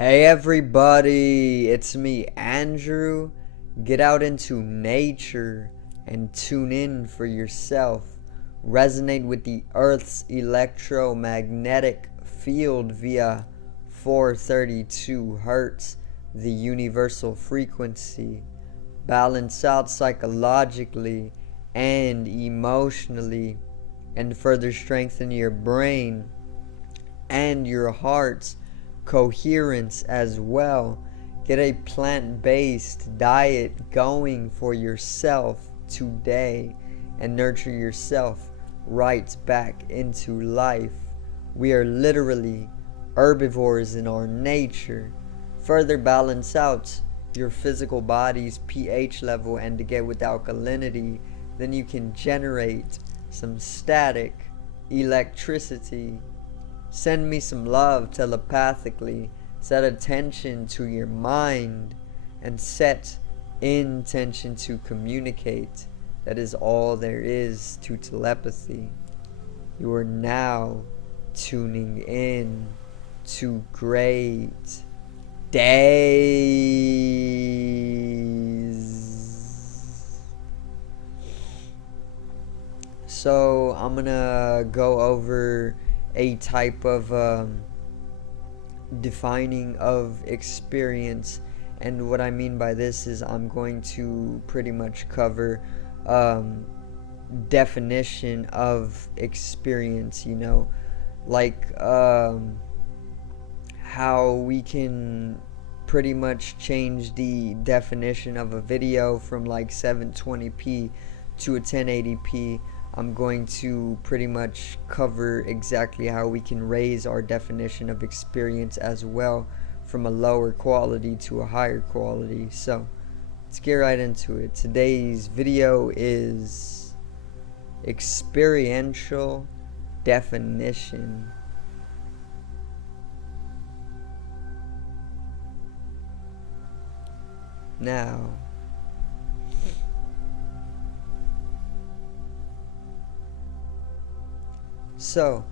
Hey everybody, it's me, Andrew. Get out into nature and tune in for yourself. Resonate with the Earth's electromagnetic field via 432 Hertz, the universal frequency. Balance out psychologically and emotionally, and further strengthen your brain and your heart's coherence as well. Get a plant-based diet going for yourself today and nurture yourself right back into life. We are literally herbivores in our nature. Further balance out your physical body's pH level, and to get with alkalinity, then you can generate some static electricity. Send me some love telepathically. Set attention to your mind and set intention to communicate. That is all there is to telepathy. You are now tuning in to great days. So I'm gonna go over a type of defining of experience, and what I mean by this is I'm going to pretty much cover definition of experience, like how we can pretty much change the definition of a video from like 720p to a 1080p. I'm going to pretty much cover exactly how we can raise our definition of experience as well, from a lower quality to a higher quality. So let's get right into it. Today's video is experiential definition. Now, so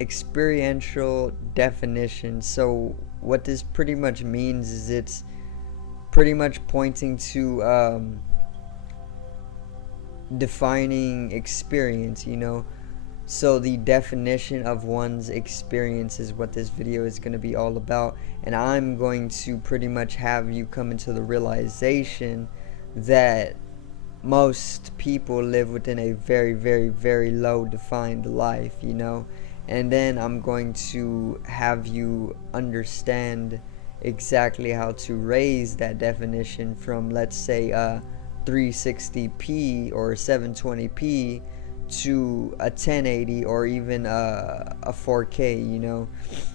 experiential definition. So what this pretty much means is it's pretty much pointing to defining experience, So the definition of one's experience is what this video is going to be all about, and I'm going to pretty much have you come into the realization that most people live within a very, very, very low defined life, and then I'm going to have you understand exactly how to raise that definition from, let's say, 360p or 720p to a 1080 or even a 4K,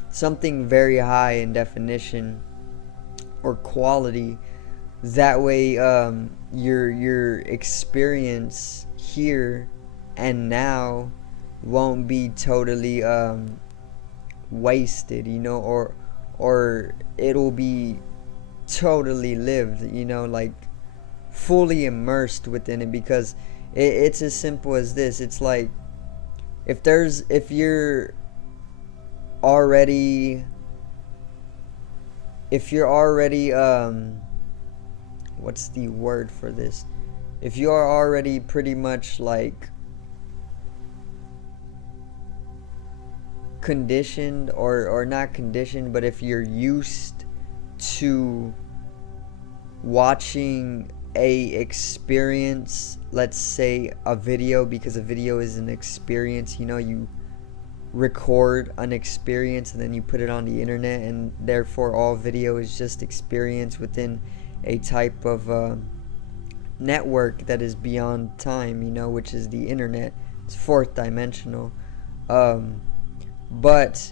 something very high in definition or quality. That way your experience here and now won't be totally wasted, or it'll be totally lived, like fully immersed within it, because it's as simple as this. It's like if you're already what's the word for this? If you are already pretty much like conditioned, or not conditioned, but if you're used to watching a experience, let's say a video, because a video is an experience, you record an experience and then you put it on the internet, and therefore all video is just experience within a type of network that is beyond time, which is the internet. It's fourth dimensional. But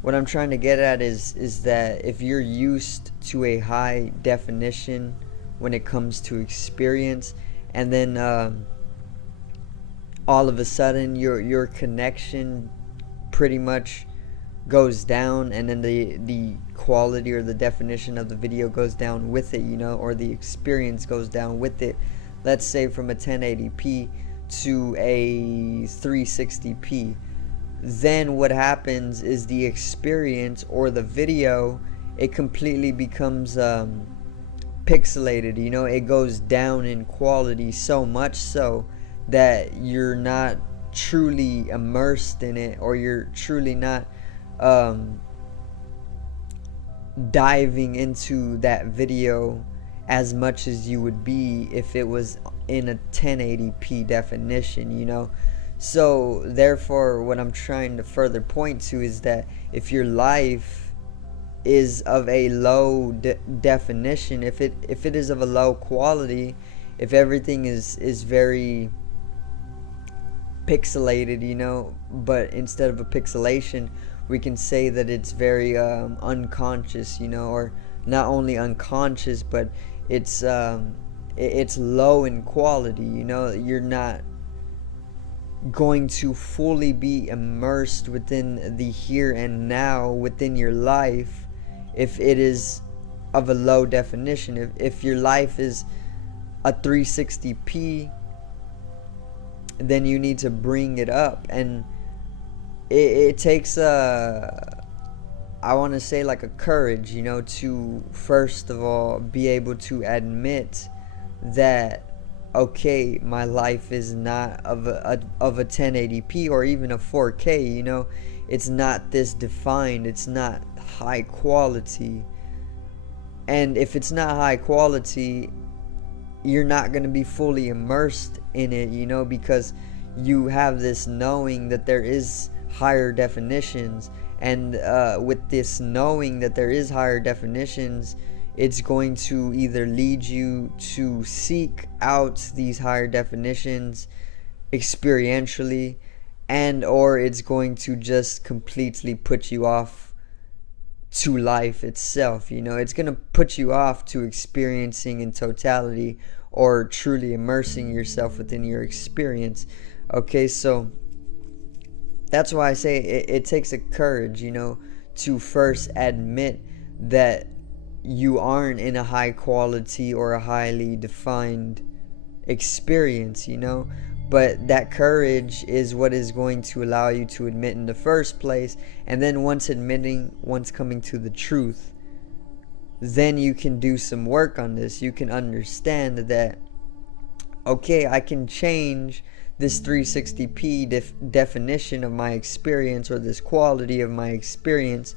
what I'm trying to get at is that if you're used to a high definition when it comes to experience, and then all of a sudden your connection pretty much goes down, and then the quality or the definition of the video goes down with it, or the experience goes down with it. Let's say from a 1080p to a 360p. then what happens is the experience or the video, it completely becomes pixelated. It goes down in quality, so much so that you're not truly immersed in it, or you're truly not diving into that video as much as you would be if it was in a 1080p definition. So therefore, what I'm trying to further point to is that if your life is of a low definition, if it is of a low quality, if everything is very pixelated, but instead of a pixelation, we can say that it's very unconscious, or not only unconscious, but it's low in quality. You're not going to fully be immersed within the here and now within your life if it is of a low definition. If your life is a 360p, then you need to bring it up, and it takes I want to say like a courage, to first of all be able to admit that, okay, my life is not of a 1080p or even a 4K. It's not this defined, it's not high quality. And if it's not high quality, you're not going to be fully immersed in it, because you have this knowing that there is higher definitions, and with this knowing that there is higher definitions, it's going to either lead you to seek out these higher definitions experientially, and or it's going to just completely put you off to life itself. It's going to put you off to experiencing in totality, or truly immersing yourself within your experience. Okay, so that's why I say it takes a courage, to first admit that you aren't in a high quality or a highly defined experience, but that courage is what is going to allow you to admit in the first place. And then once coming to the truth, then you can do some work on this. You can understand that, okay, I can change this 360p definition of my experience, or this quality of my experience,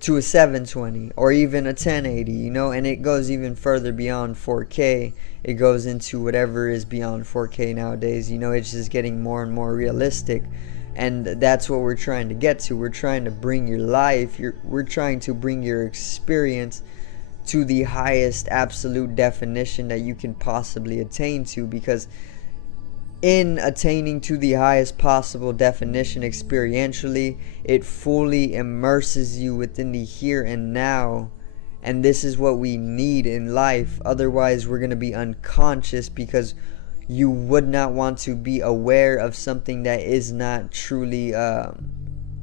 to a 720 or even a 1080, and it goes even further beyond 4K. It goes into whatever is beyond 4K nowadays. It's just getting more and more realistic, and that's what we're trying to get to. We're trying to bring your life, we're trying to bring your experience to the highest absolute definition that you can possibly attain to, because in attaining to the highest possible definition experientially, it fully immerses you within the here and now. And this is what we need in life. Otherwise, we're going to be unconscious, because you would not want to be aware of something that is not truly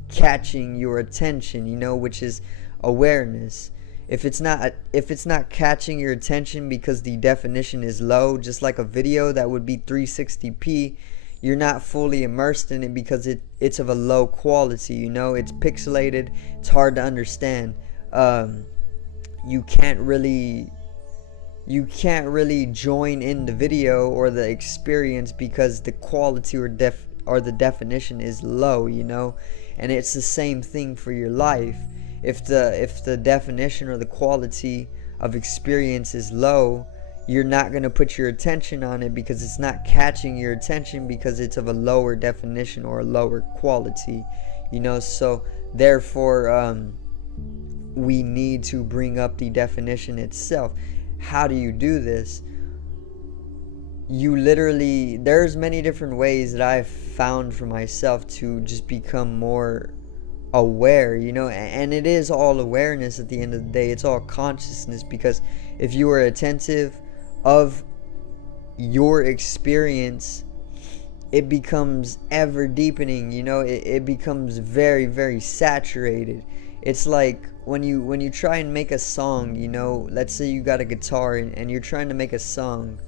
catching your attention, which is awareness. If it's not catching your attention because the definition is low, just like a video that would be 360p, you're not fully immersed in it because it's of a low quality. It's pixelated, it's hard to understand. You can't really join in the video or the experience because the quality or the definition is low. And it's the same thing for your life. If the definition or the quality of experience is low, you're not going to put your attention on it because it's not catching your attention, because it's of a lower definition or a lower quality. So therefore we need to bring up the definition itself. How do you do this? There's many different ways that I've found for myself to just become more aware, and it is all awareness at the end of the day. It's all consciousness, because if you are attentive of your experience, it becomes ever deepening. It becomes very, very saturated. It's like when you try and make a song, let's say you got a guitar and you're trying to make a song.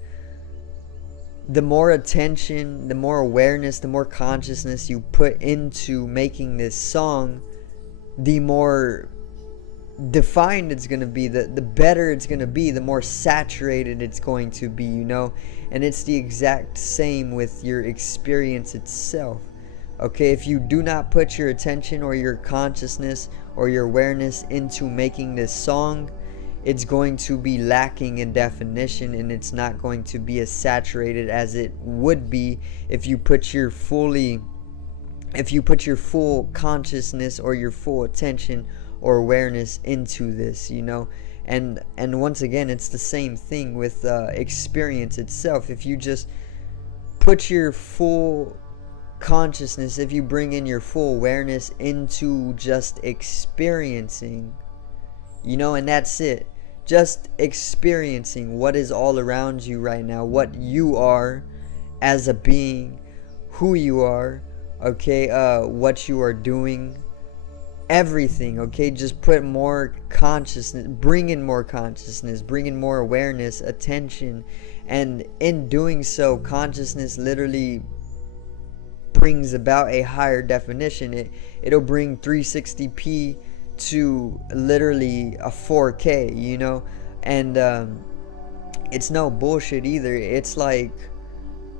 the more attention, the more awareness, the more consciousness you put into making this song, the more defined it's going to be, the better it's going to be, the more saturated it's going to be, you know. And it's the exact same with your experience itself. Okay, if you do not put your attention or your consciousness or your awareness into making this song, it's going to be lacking in definition, and it's not going to be as saturated as it would be if you put your full consciousness or your full attention or awareness into this, you know. And once again, it's the same thing with experience itself. If you just put your full consciousness, if you bring in your full awareness into just experiencing, you know, and that's it, just experiencing what is all around you right now, what you are as a being, who you are, okay, what you are doing, everything, okay. Just put more consciousness, bring in more consciousness, bring in more awareness, attention, and in doing so, consciousness literally brings about a higher definition. It'll bring 360p to literally a 4K, you know. And it's no bullshit either. It's like,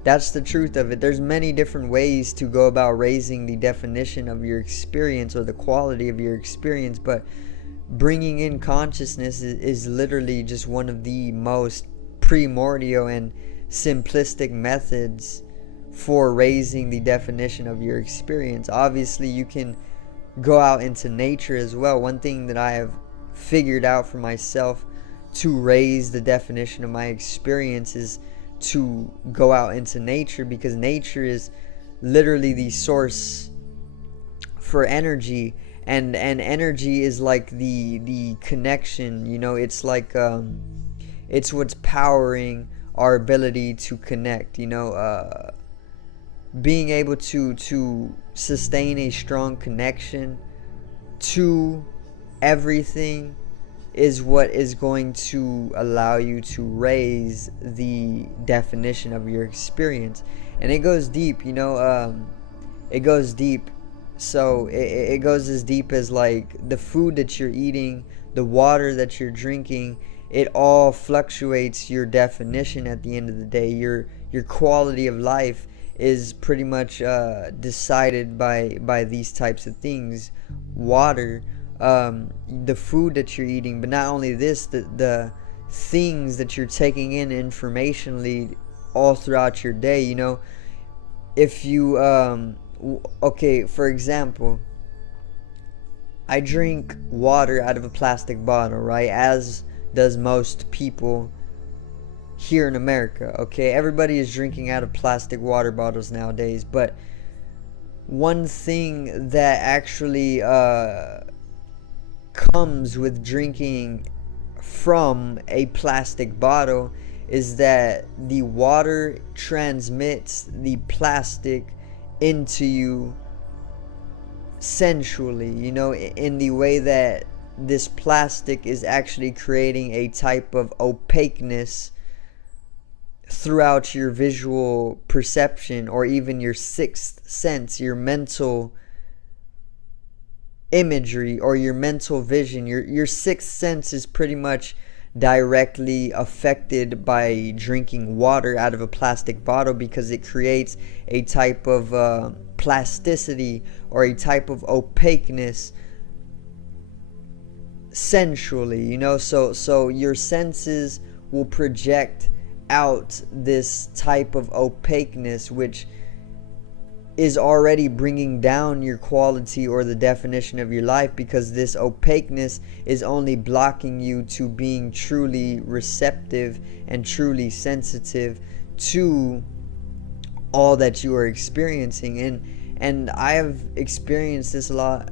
that's the truth of it. There's many different ways to go about raising the definition of your experience or the quality of your experience, but bringing in consciousness is literally just one of the most primordial and simplistic methods for raising the definition of your experience. Obviously, you can go out into nature as well. One thing that I have figured out for myself to raise the definition of my experience is to go out into nature, because nature is literally the source for energy, and energy is like the connection, you know. It's like it's what's powering our ability to connect, you know. Being able to sustain a strong connection to everything is what is going to allow you to raise the definition of your experience. And it goes deep, you know. It goes deep. So it goes as deep as like the food that you're eating, the water that you're drinking. It all fluctuates your definition at the end of the day. Your quality of life is pretty much decided by these types of things. Water, the food that you're eating, but not only this, the things that you're taking in informationally all throughout your day, you know. If you okay, for example, I drink water out of a plastic bottle, right, as does most people here in America, okay. Everybody is drinking out of plastic water bottles nowadays, but one thing that actually comes with drinking from a plastic bottle is that the water transmits the plastic into you sensually, you know, in the way that this plastic is actually creating a type of opaqueness throughout your visual perception, or even your sixth sense, your mental imagery or your mental vision. Your sixth sense is pretty much directly affected by drinking water out of a plastic bottle, because it creates a type of plasticity or a type of opaqueness sensually, you know. So your senses will project out this type of opaqueness, which is already bringing down your quality or the definition of your life, because this opaqueness is only blocking you to being truly receptive and truly sensitive to all that you are experiencing. And I have experienced this a lot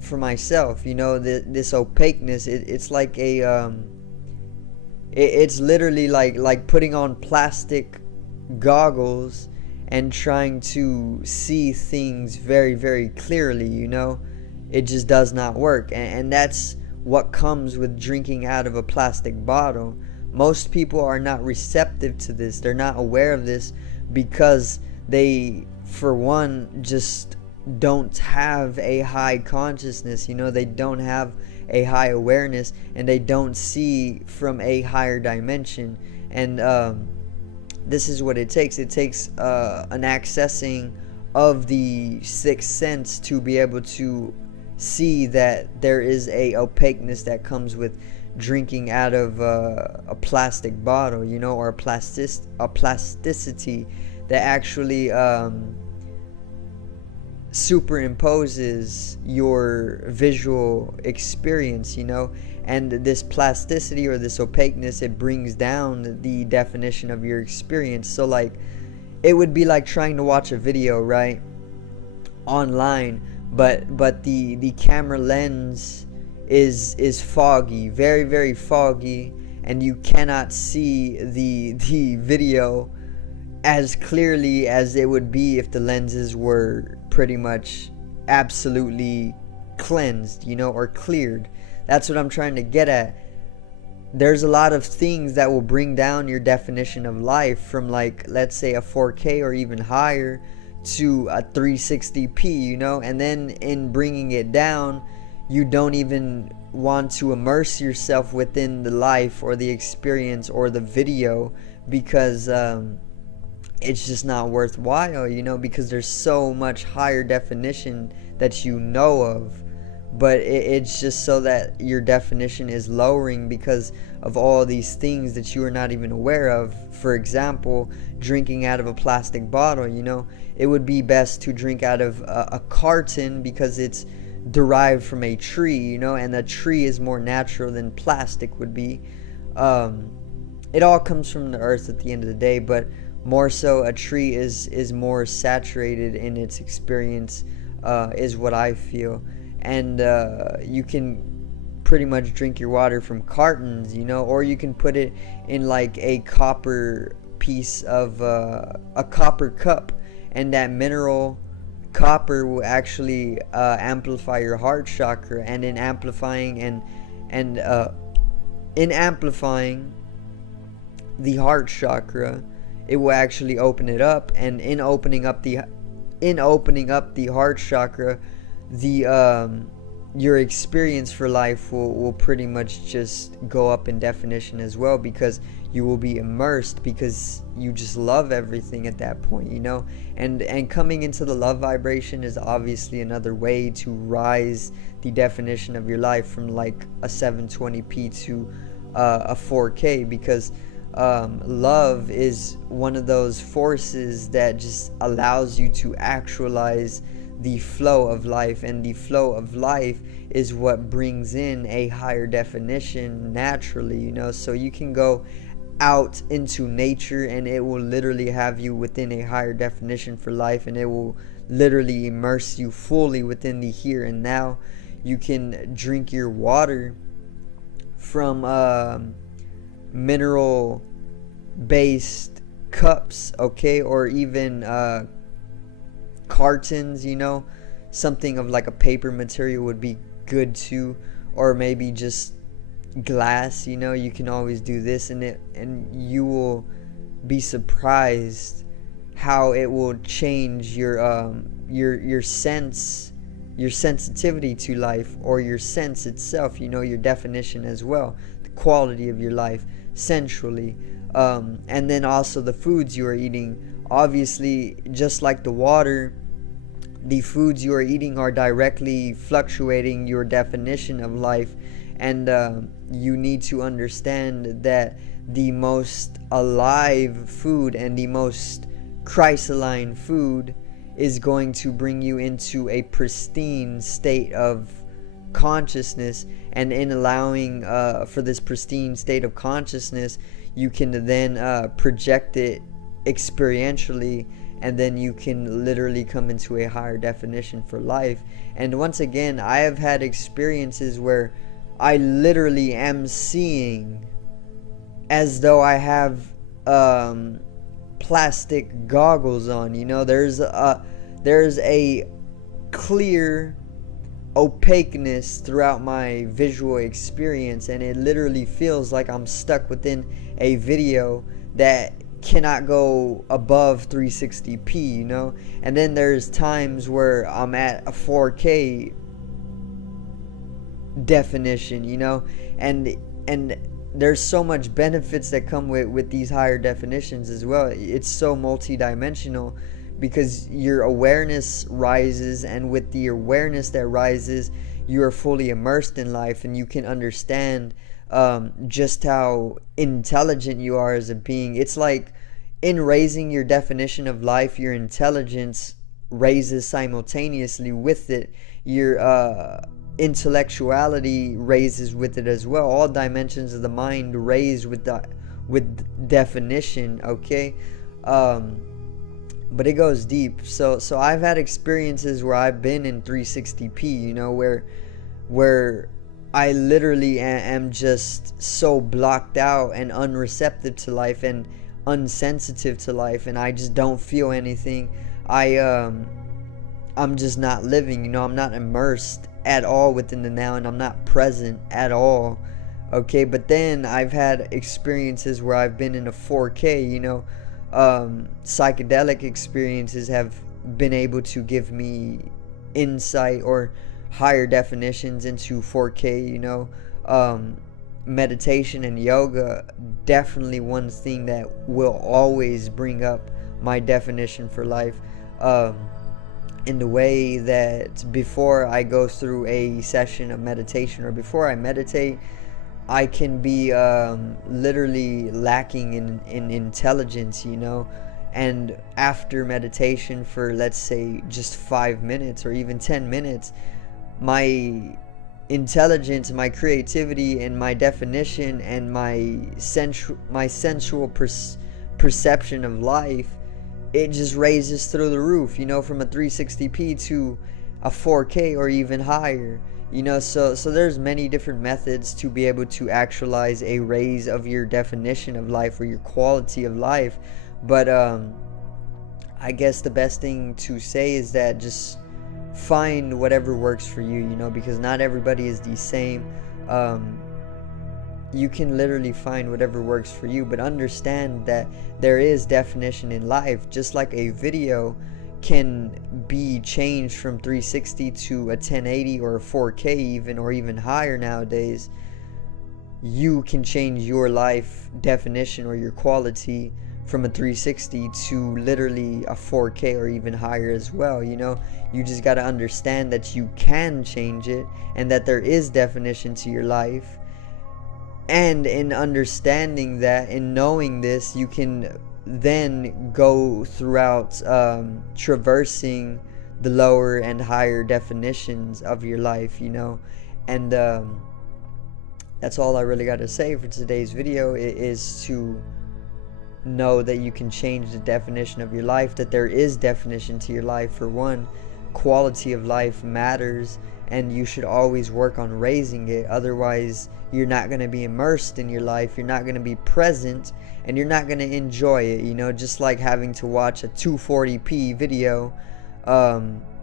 for myself, you know. This opaqueness, it's like a it's literally like putting on plastic goggles and trying to see things very, very clearly, you know. It just does not work, and that's what comes with drinking out of a plastic bottle. Most people are not receptive to this. They're not aware of this, because they, for one, just don't have a high consciousness. They don't have a high awareness, and they don't see from a higher dimension. And this is what it takes. It takes an accessing of the sixth sense to be able to see that there is a opaqueness that comes with drinking out of a plastic bottle, or a plasticity that actually superimposes your visual experience, and this plasticity or this opaqueness, it brings down the definition of your experience. So like, it would be like trying to watch a video, right, online, but the camera lens is foggy, very, very foggy, and you cannot see the video as clearly as it would be if the lenses were pretty much absolutely cleansed, or cleared. That's what I'm trying to get at. There's a lot of things that will bring down your definition of life from, like, let's say a 4K or even higher to a 360p, and then in bringing it down, you don't even want to immerse yourself within the life or the experience or the video, because it's just not worthwhile, because there's so much higher definition that you know of. But it's just so that your definition is lowering because of all these things that you are not even aware of. For example, drinking out of a plastic bottle, it would be best to drink out of a carton because it's derived from a tree, and a tree is more natural than plastic would be. It all comes from the earth at the end of the day, but more so a tree is more saturated in its experience, is what I feel. And you can pretty much drink your water from cartons, or you can put it in like a copper piece of a copper cup, and that mineral copper will actually amplify your heart chakra, and in amplifying the heart chakra, it will actually open it up, and in opening up the heart chakra, your experience for life will pretty much just go up in definition as well, because you will be immersed, because you just love everything at that point, and coming into the love vibration is obviously another way to rise the definition of your life from like a 720p to a 4K, because love is one of those forces that just allows you to actualize the flow of life, and the flow of life is what brings in a higher definition naturally, so you can go out into nature and it will literally have you within a higher definition for life, and it will literally immerse you fully within the here and now. You can drink your water from mineral based cups, okay, or even cartons, something of like a paper material would be good too, or maybe just glass, you can always do this, and you will be surprised how it will change your sensitivity to life, or your sense itself, your definition as well, the quality of your life sensually, and then also the foods you are eating. Obviously, just like the water, the foods you are eating are directly fluctuating your definition of life, and you need to understand that the most alive food and the most Christ-aligned food is going to bring you into a pristine state of consciousness, and in allowing for this pristine state of consciousness, you can then project it experientially, and then you can literally come into a higher definition for life. And once again, I have had experiences where I literally am seeing as though I have plastic goggles on, there's a clear opaqueness throughout my visual experience, and it literally feels like I'm stuck within a video that cannot go above 360p, you know. And then there's times where I'm at a 4K definition, you know, and there's so much benefits that come with these higher definitions as well. It's so multi-dimensional because your awareness rises, and with the awareness that rises, you are fully immersed in life, and you can understand just how intelligent you are as a being. It's like in raising your definition of life, your intelligence raises simultaneously with it. Your intellectuality raises with it as well. All dimensions of the mind raise with definition, okay? But it goes deep. So I've had experiences where I've been in 360p, you know, where I literally am just so blocked out and unreceptive to life and unsensitive to life, and I just don't feel anything. I'm just not living, you know. I'm not immersed at all within the now, and I'm not present at all, okay? But then I've had experiences where I've been in a 4K, you know. Psychedelic experiences have been able to give me insight or higher definitions into 4K, you know. Meditation and yoga, definitely one thing that will always bring up my definition for life, in the way that before I go through a session of meditation, or before I meditate, I can be literally lacking in intelligence, you know. And after meditation for, let's say, just 5 minutes or even 10 minutes, my intelligence, my creativity, and my definition, and my sensual perception of life, it just raises through the roof, you know, from a 360p to a 4K or even higher, you know. So there's many different methods to be able to actualize a raise of your definition of life or your quality of life. But I guess the best thing to say is that just find whatever works for you, you know, because not everybody is the same. You can literally find whatever works for you, but understand that there is definition in life. Just like a video can be changed from 360 to a 1080 or a 4K even, or even higher nowadays, you can change your life definition or your quality from a 360 to literally a 4K or even higher as well, you know. You just got to understand that you can change it, and that there is definition to your life. And in understanding that, in knowing this, you can then go throughout traversing the lower and higher definitions of your life, you know. And that's all I really got to say for today's video, is to know that you can change the definition of your life, that there is definition to your life. For one, quality of life matters, and you should always work on raising it. Otherwise, you're not going to be immersed in your life, you're not going to be present, and you're not going to enjoy it, you know. Just like having to watch a 240p video,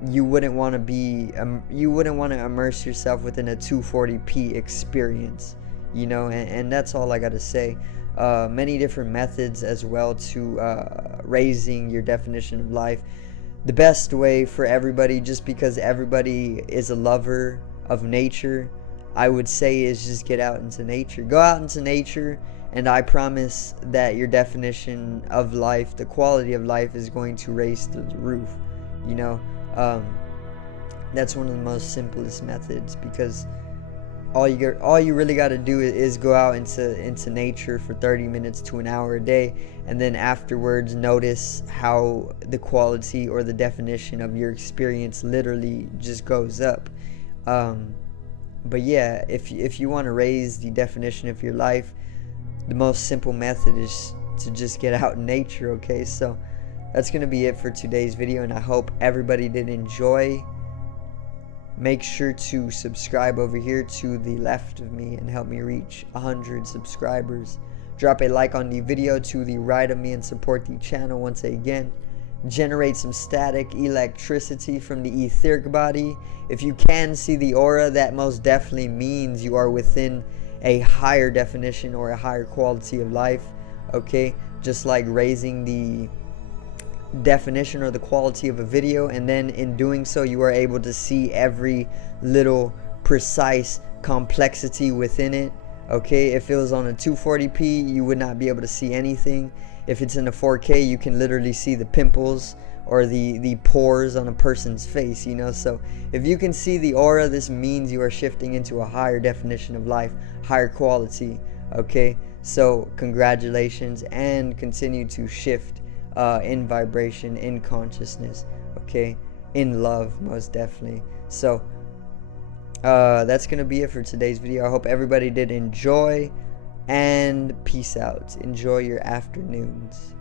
you wouldn't want to immerse yourself within a 240p experience, you know. And that's all I got to say. Many different methods as well to raising your definition of life. The best way for everybody, just because everybody is a lover of nature, I would say, is just get out into nature. Go out into nature, and I promise that your definition of life, the quality of life, is going to raise through the roof, you know. That's one of the most simplest methods, because all you really got to do is go out into nature for 30 minutes to an hour a day, and then afterwards notice how the quality or the definition of your experience literally just goes up. But yeah, if you want to raise the definition of your life, the most simple method is to just get out in nature, okay? So that's going to be it for today's video, and I hope everybody did enjoy. Make sure to subscribe over here to the left of me and help me reach 100 subscribers. Drop a like on the video to the right of me and support the channel once again. Generate some static electricity from the etheric body. If you can see the aura, that most definitely means you are within a higher definition or a higher quality of life, okay? just like raising the definition or the quality of a video, and then in doing so you are able to see every little precise complexity within it. Okay, if it was on a 240p, you would not be able to see anything. If it's in a 4K, you can literally see the pimples or the pores on a person's face, you know. So if you can see the aura, this means you are shifting into a higher definition of life, higher quality. Okay, so congratulations, and continue to shift in vibration, in consciousness, okay, in love, most definitely. So that's gonna be it for today's video. I hope everybody did enjoy, and peace out. Enjoy your afternoons.